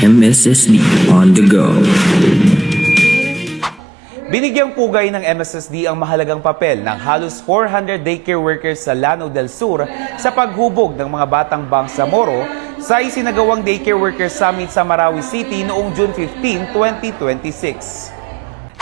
MSSD on the go. Binigyang pugay ng MSSD ang mahalagang papel ng halos 400 daycare workers sa Lanao del Sur sa paghubog ng mga batang Bangsamoro sa isinagawang Daycare Workers Summit sa Marawi City noong June 15, 2026.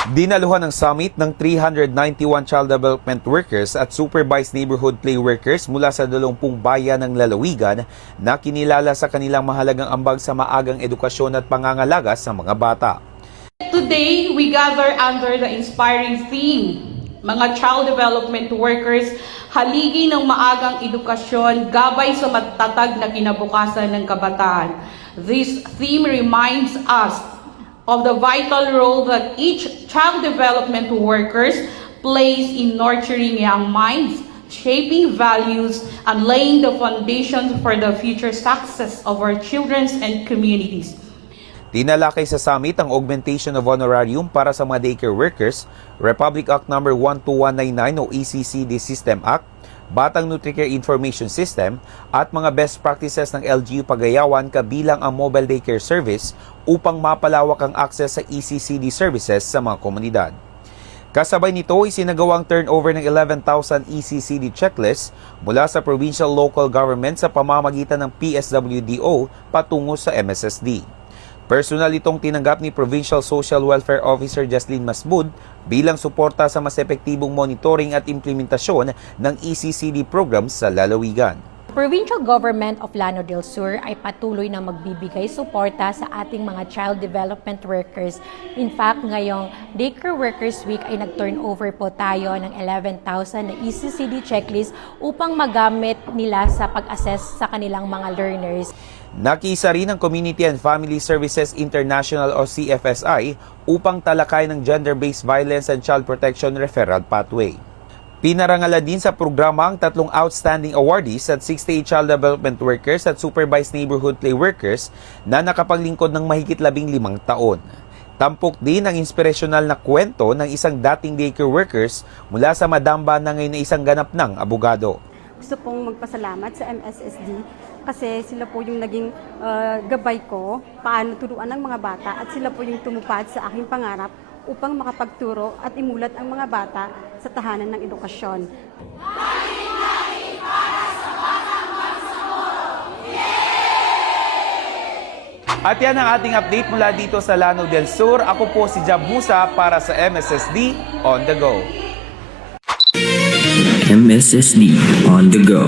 Dinaluhan ng summit ng 391 child development workers at supervised neighborhood play workers mula sa 20 bayan ng lalawigan na kinilala sa kanilang mahalagang ambag sa maagang edukasyon at pangangalaga sa mga bata. Today, we gather under the inspiring theme, mga child development workers, haligi ng maagang edukasyon, gabay sa matatag na kinabukasan ng kabataan. This theme reminds us of the vital role that each child development workers plays in nurturing young minds, shaping values, and laying the foundation for the future success of our children and communities. Tinalakay sa summit ang augmentation of honorarium para sa mga daycare workers, Republic Act No. 12199 o ECCD System Act, Batang NutriCare Information System at mga best practices ng LGU Pagayawan kabilang ang mobile daycare service upang mapalawak ang access sa ECCD services sa mga komunidad. Kasabay nito, isinagawang turnover ng 11,000 ECCD checklists mula sa provincial local government sa pamamagitan ng PSWDO patungo sa MSSD. Personal itong tinanggap ni Provincial Social Welfare Officer Jaslyn Masbud bilang suporta sa mas epektibong monitoring at implementasyon ng ECCD programs sa lalawigan. Provincial Government of Lanao del Sur ay patuloy na magbibigay suporta sa ating mga child development workers. In fact, ngayong Daycare Workers Week ay nag-turnover po tayo ng 11,000 na ECCD checklist upang magamit nila sa pag-assess sa kanilang mga learners. Nakiisa rin ang Community and Family Services International o CFSI upang talakay ng gender-based violence and child protection referral pathway. Pinarangalan din sa programa ang 3 outstanding awardees at 68 child development workers at supervised neighborhood play workers na nakapaglingkod ng mahigit 15 taon. Tampok din ang inspirasyonal na kwento ng isang dating daycare workers mula sa Madamba na ngayon na isang ganap ng abogado. Gusto pong magpasalamat sa MSSD kasi sila po yung naging gabay ko paano turuan ng mga bata at sila po yung tumupad sa aking pangarap upang makapagturo at imulat ang mga bata sa tahanan ng edukasyon. At yan ang ating update mula dito sa Lanao del Sur. Ako po si Jab Musa para sa MSSD On The Go. MSSD on the go.